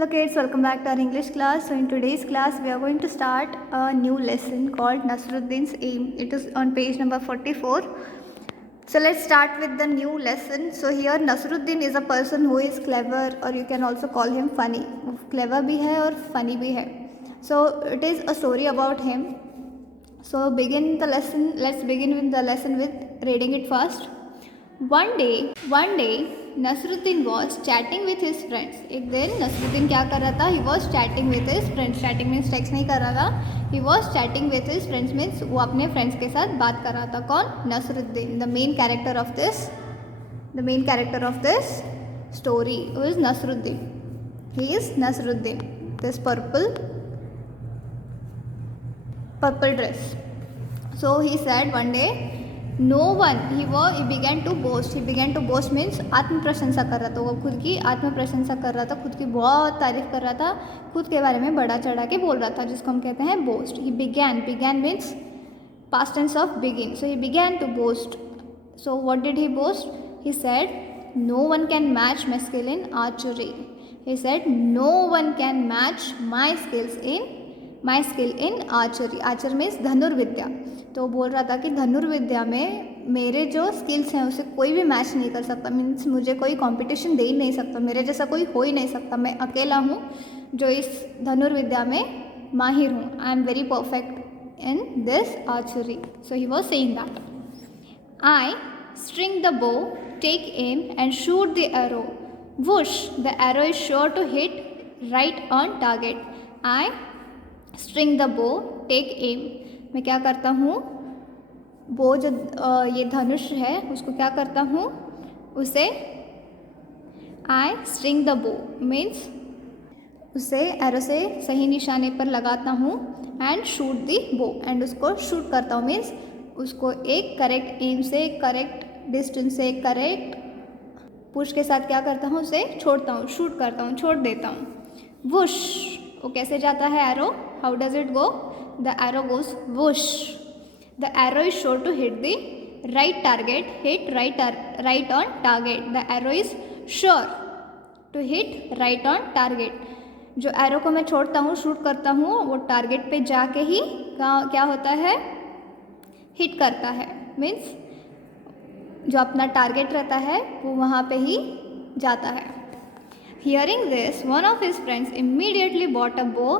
Hello kids, welcome back to our English class. So in today's class we are going to start a new lesson called Nasruddin's Aim. It is on page number 44. So let's start with the new lesson. So here Nasruddin is a person who is clever, or you can also call him funny. Clever भी है और funny भी है. So it is a story about him. So begin the lesson. Let's begin with the lesson with reading it first. One day Nasruddin was chatting with his friends. एक दिन नसरुद्दीन क्या कर रहा था? He was chatting with his friends. Chatting means text नहीं कर रहा था. He was chatting with his friends means वो अपने friends के साथ बात कर रहा था. कौन? Nasruddin. The main character of this story who is Nasruddin. He is Nasruddin. This purple dress. So he said one day, no one, he began to boast. He began to boast means आत्म प्रशंसा कर रहा था. वो खुद की आत्म प्रशंसा कर रहा था, खुद की बहुत तारीफ कर रहा था, खुद के बारे में बड़ा चढ़ा के बोल रहा था, जिसको हम कहते हैं boast. He began means past tense of begin. So he began to boast. So what did he boast? He said, no one can match my skill in archery. He said, no one can match my skill in archery. Archer means धनुर्विद्या. तो बोल रहा था कि धनुर्विद्या में मेरे जो स्किल्स हैं उसे कोई भी मैच नहीं कर सकता. मीन्स मुझे कोई कंपटीशन दे ही नहीं सकता, मेरे जैसा कोई हो ही नहीं सकता. मैं अकेला हूँ जो इस धनुर्विद्या में माहिर हूँ. I am very perfect in this archery. So he was saying that. I string the bow, take aim and shoot the arrow. Whoosh, the arrow is sure to hit right on target. I string the bow, take aim. मैं क्या करता हूँ? वो जो ये धनुष है उसको क्या करता हूँ? उसे आई स्ट्रिंग द बो मीन्स उसे एरो से सही निशाने पर लगाता हूँ. एंड शूट द बो, एंड उसको शूट करता हूँ मीन्स उसको एक करेक्ट एम से, करेक्ट डिस्टेंस से, करेक्ट पुश के साथ क्या करता हूँ? उसे छोड़ता हूँ, शूट करता हूँ, छोड़ देता हूँ. वुश, वो कैसे जाता है arrow? How does it go? The arrow goes whoosh. The arrow is sure to hit the right target. Hit right on target. The arrow is sure to hit right on target. जो arrow को मैं छोड़ता हूँ, shoot करता हूँ, वो target पे जाके ही क्या होता है? हिट करता है. मीन्स जो अपना टारगेट रहता है वो वहाँ पे ही जाता है. Hearing this, one of his friends immediately bought a bow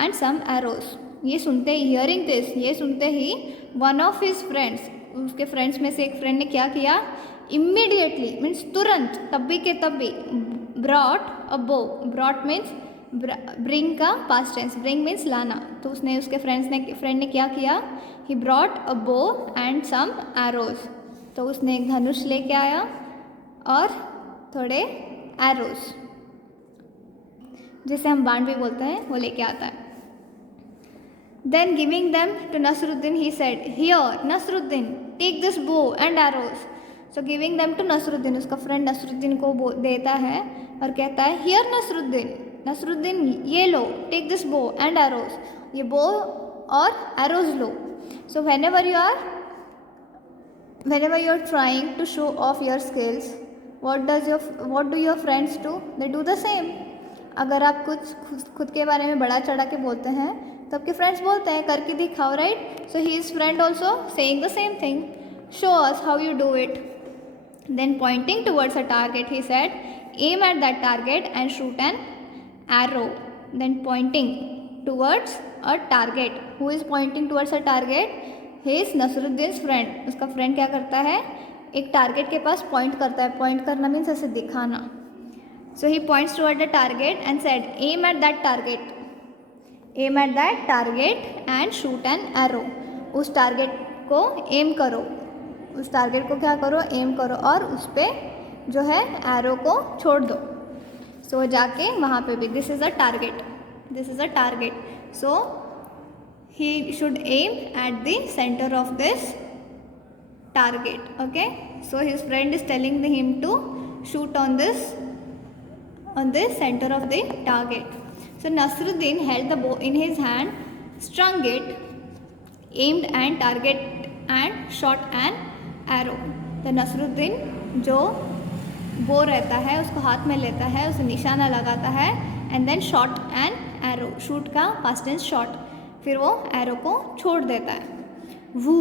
and some arrows. ये सुनते ही, हियरिंग दिस, ये सुनते ही वन ऑफ हिज फ्रेंड्स, उसके फ्रेंड्स में से एक फ्रेंड ने क्या किया? इमीडिएटली मीन्स तुरंत, तभी के तभी, ब्रॉट अ बो. ब्रॉट मीन्स ब्रिंग का पास्ट टेंस. ब्रिंग मीन्स लाना. तो उसने, उसके फ्रेंड ने क्या किया? He brought a bow and some arrows. तो उसने एक धनुष लेके आया और थोड़े एरोज, जिसे हम बाण भी बोलते हैं, वो लेके आता है. Then giving them to Nasruddin, he said, here Nasruddin, take this bow and arrows. So giving them to Nasruddin, उसका फ्रेंड नसरुद्दीन को देता है और कहता है, here Nasruddin, ये लो, take this bow and arrows. ये बो और arrows low. So whenever you are trying to show off your skills, what do your friends do? They do the same. अगर आप कुछ खुद के बारे में बड़ा चढ़ा के बोलते हैं तो आपके फ्रेंड्स बोलते हैं करके दिखाओ, right? So he is friend also saying the same thing. Show us how you do it. Then pointing towards a target, he said, aim at that target and shoot an arrow. Then pointing towards a target. Who is pointing towards a target? He is Nasruddin's friend. उसका friend क्या करता है? एक target के पास point करता है. Point करना means ऐसे दिखाना. So he points toward the target and said, aim at that target and shoot an arrow. उस टारगेट को एम करो, उस टारगेट को क्या करो? एम करो और उस पर जो है एरो को छोड़ दो. सो जाके वहाँ पे भी, this is a target. So he should aim at the centre of this target. Okay, so his friend is telling him to shoot on the center of the target. So Nasruddin held the bow in his hand, strung it, aimed and target and shot an arrow. तो नसरुद्दीन जो बो रहता है उसको हाथ में लेता है, उसे निशाना लगाता है and then shot an arrow, shoot का पास्ट टेंस शॉट, फिर वो एरो को छोड़ देता है। Whoo,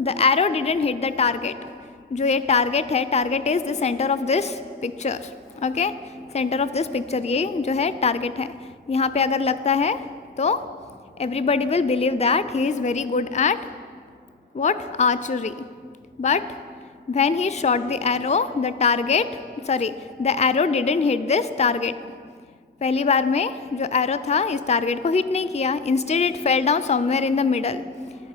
the arrow didn't hit the target, जो ये टारगेट है, target is the centre of this picture, okay, centre of this picture, ये जो है टारगेट है। यहाँ पे अगर लगता है तो everybody will believe that he is very good at what archery, but when he shot the arrow, the arrow didn't hit this target. पहली बार में जो एरो था इस टारगेट को हिट नहीं किया, instead it fell down somewhere in the middle.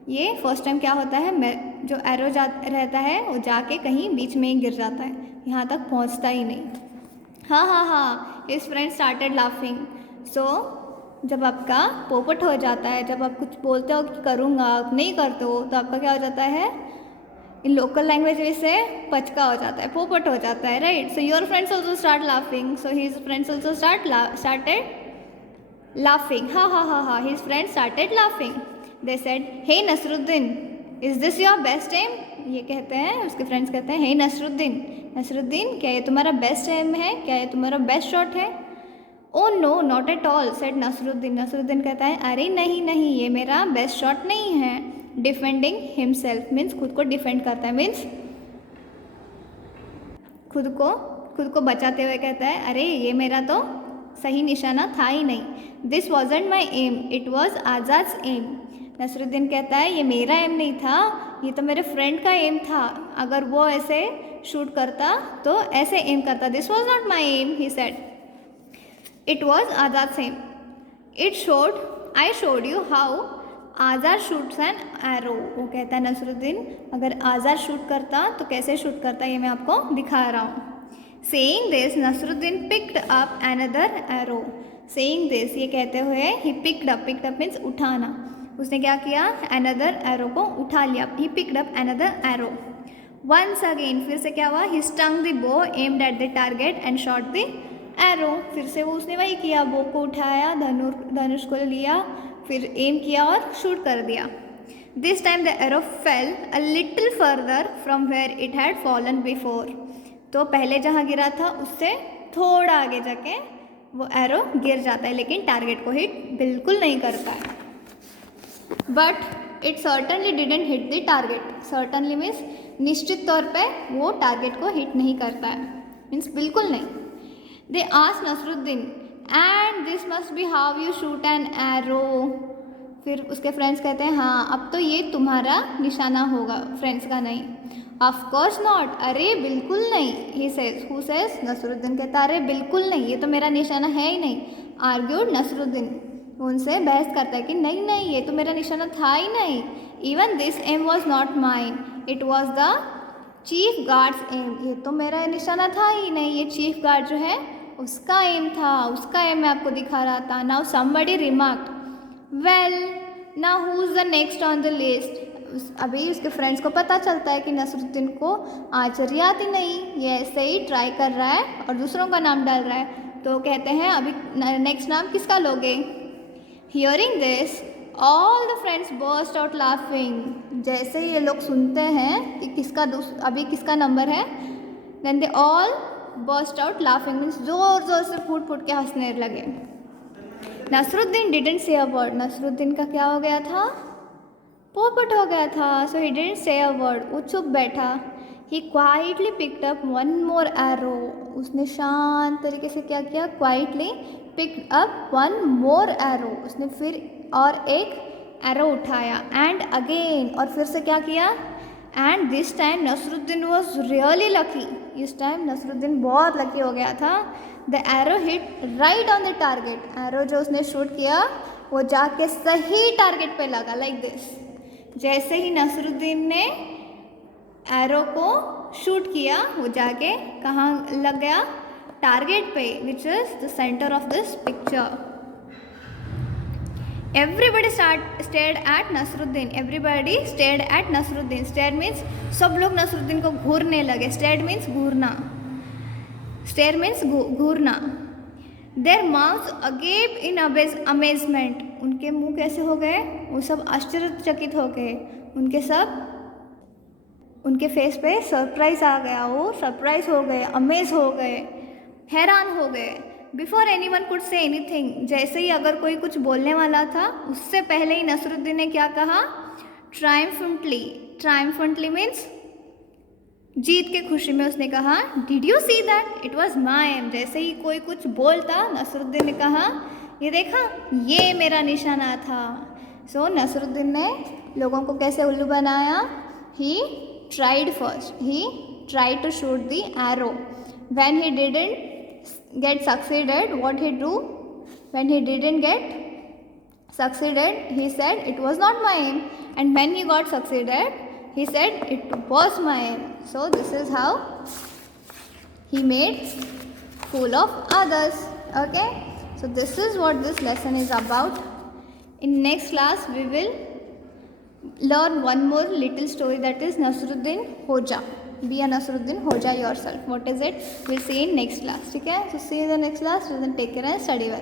ये first time क्या होता है, जो एरो रहता है वो जाके कहीं बीच में ही गिर जाता है, यहाँ तक पहुँचता ही नहीं। हाँ, हिज फ्रेंड स्टार्टेड लाफिंग। सो जब आपका पोपट हो जाता है, जब आप कुछ बोलते हो कि करूँगा, आप नहीं करते हो, तो आपका क्या हो जाता है, इन लोकल लैंग्वेज में से पचका हो जाता है, पोपट हो जाता है, right. So your friends also start laughing, so his friends also started laughing. हाँ, his friends started laughing. They said, hey Nasruddin, is this your best aim? ये कहते हैं, उसके फ्रेंड्स कहते हैं, हे नसरुद्दीन, क्या ये तुम्हारा बेस्ट एम है, क्या ये तुम्हारा बेस्ट शॉट है? Oh no, not at all, said Nasruddin कहता है, अरे नहीं, ये मेरा बेस्ट शॉट नहीं है। डिफेंडिंग हिमसेल्फ मीन्स खुद को डिफेंड करता है, मीन्स खुद को बचाते हुए कहता है, अरे ये मेरा तो सही निशाना था ही नहीं। This wasn't my aim, it was Azad's aim. Nasruddin कहता है, ये मेरा एम नहीं था, ये तो मेरे फ्रेंड का एम था, अगर वो ऐसे शूट करता तो ऐसे एम करता। This was not my aim, he said, it was Azad's aim. I showed you how Azad shoots an arrow. वो कहता है नसरुद्दीन, अगर आज़ाद शूट करता तो कैसे शूट करता, ये मैं आपको दिखा रहा हूँ। Saying this, Nasruddin picked up another arrow. Saying this, ये कहते हुए, ही पिक्ड अप मीन्स उठाना, उसने क्या किया, एनदर एरो को उठा लिया, he picked up another arrow. Once again, फिर से क्या हुआ, he strung the bow aimed at the target and shot the arrow. फिर से वो उसने वही किया, बो को उठाया, धनुष को लिया, फिर एम किया और शूट कर दिया। This time the arrow fell a little further from where it had fallen before. तो पहले जहाँ गिरा था उससे थोड़ा आगे जाके वो एरो गिर जाता है, लेकिन टारगेट को हिट बिल्कुल नहीं करता है। But it certainly didn't hit the target. Certainly means निश्चित तौर पे वो टारगेट को हिट नहीं करता है, मीन्स बिल्कुल नहीं। They asked Nasruddin, and this must be how you shoot an arrow. फिर उसके फ्रेंड्स कहते हैं, हाँ अब तो ये तुम्हारा निशाना होगा, फ्रेंड्स का नहीं। ऑफ कोर्स नॉट, अरे बिल्कुल नहीं। He says, who says, Nasruddin कहता है, अरे बिल्कुल नहीं, ये तो मेरा निशाना है ही नहीं। आर्ग्यूड नसरुद्दीन, उनसे बहस करता है कि नहीं, ये तो मेरा निशाना था ही नहीं। Even this aim was not mine, it was the chief guard's aim. ये तो मेरा निशाना था ही नहीं, ये चीफ गार्ड जो है उसका एम था, उसका एम मैं आपको दिखा रहा था। Now somebody remarked, well now who is the next on the list. अभी उसके फ्रेंड्स को पता चलता है कि नसरुद्दीन को आर्चरी आती नहीं, ये ऐसे ही ट्राई कर रहा है और दूसरों का नाम डाल रहा है। तो कहते हैं, अभी नेक्स्ट नाम किसका लोगे? Hearing this all the friends burst out laughing. जैसे ही ये लोग सुनते हैं कि अभी किसका नंबर है, then they all burst out laughing means जोर से फूट के हंसने लगे। Nasruddin didn't say a word. Nasruddin का क्या हो गया था, पोपट हो गया था। सो he didn't say a word, वो चुप बैठा। He quietly picked up one more arrow. उसने शांत तरीके से क्या किया, quietly picked up one more arrow. उसने फिर और एक एरो उठाया, एंड अगेन, और फिर से क्या किया, and this time Nasruddin was really lucky. इस टाइम नसरुद्दीन बहुत लकी हो गया था। The arrow hit right on the target. Arrow जो उसने शूट किया वो जाके सही टारगेट पे लगा, लाइक दिस। जैसे ही नसरुद्दीन ने एरो को शूट किया वो जाके कहाँ लग गया, टारगेट पे, which is the centre of this picture. Everybody stared at Nasruddin. Everybody stared at Nasruddin. Stare means सब लोग नसरुद्दीन को घूरने लगे। Stared means Ghurna. Stare means Ghurna. Their mouths agape in amazement। उनके मुंह कैसे हो गए, वो सब आश्चर्यचकित हो गए। उनके फेस पे सरप्राइज आ गया, वो सरप्राइज हो गए, अमेज हो गए, हैरान हो गए। Before anyone could say anything, जैसे ही अगर कोई कुछ बोलने वाला था उससे पहले ही नसरुद्दीन ने क्या कहा? ट्रायम्फेंटली, ट्रायम्फेंटली मीन्स जीत के खुशी में उसने कहा did you see that it was my aim. जैसे ही कोई कुछ बोलता नसरुद्दीन ने कहा ये देखा ये मेरा निशाना था। सो नसरुद्दीन ने लोगों को कैसे उल्लू बनाया? He tried first, he tried to shoot the arrow. When he didn't get succeeded, what he do? When he didn't get succeeded, he said it was not my aim. And when he got succeeded, he said it was my aim. So this is how he made fool of others. Okay. So this is what this lesson is about. In next class, we will learn one more little story, that is Nasruddin Hoja. Be a Nasruddin Hoja yourself. What is it? We'll see in next class. Okay? So see you in the next class. Then take care and study well.